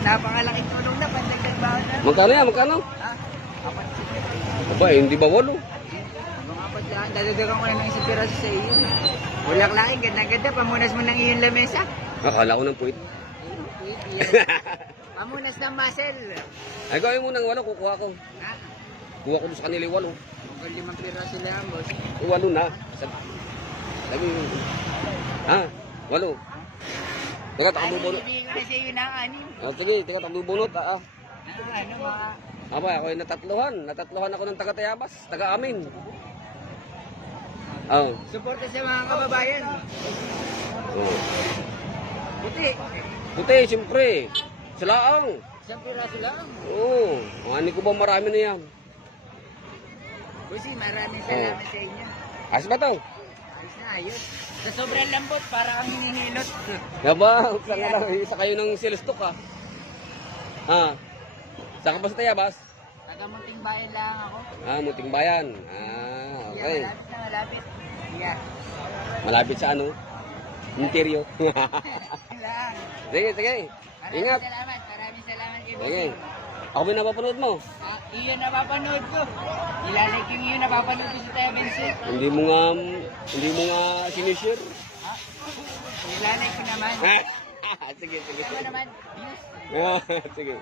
Napakalaking tulong na, pandagdag baon na. Magkano yan? Magkano? Ha? Apat. Aba, hindi ba 8? Mga apat lang. Dadadagan ko na ng isang piraso sa iyo. Bulaklakin, ganda-ganda. Pamunas mo ng iyong lamesa. Akala ko ng puwit. Pamunas ng muscle. Ay, gawin mo ng 8, kukuha ko. Ha? Kuha ko doon sa kanila 8. Mukhang 5 piraso lang, boss. 8 na. Sabi, ha? 8. Teka, takabubunot. Hindi ko na sa iyo ng anin. Sige, teka, takabubunot. Ano, mga... Aba, ako ay natatluhan. Natatluhan ako ng taga-Tayabas, taga-amin. Oh. Suporta sa mga kababayan. Oh. Buti. Puti, siyempre. Salaang. Isang piraso lang. Oo. Ani ko ba marami na yan? Busi, maraming salamat sa inyo. Ayos ba to? Ayos na, ayos. Sa sobrang lambot, para kang hinihilot. Yaba, saan nga lang, isa kayo ng silstok ha? Ha? Saan ka ba sa Tayabas? Taga-munting bayan lang ako. Ah, Munting Bayan. Ah, okay. Yeah, malapit na, malapit. Yeah. Malapit sa ano? Interior. lang. Sige, sige. Ingat. Maraming salamat kay Boss. Sige. Ako ba napapanood mo? Iyon napapanood ko. Ilalike yung iyon napapanood ko sa Tayo Benson. Hindi mo nga sinishare. Ilalike ko naman. Sige, sige. Tama naman. Views. Sige.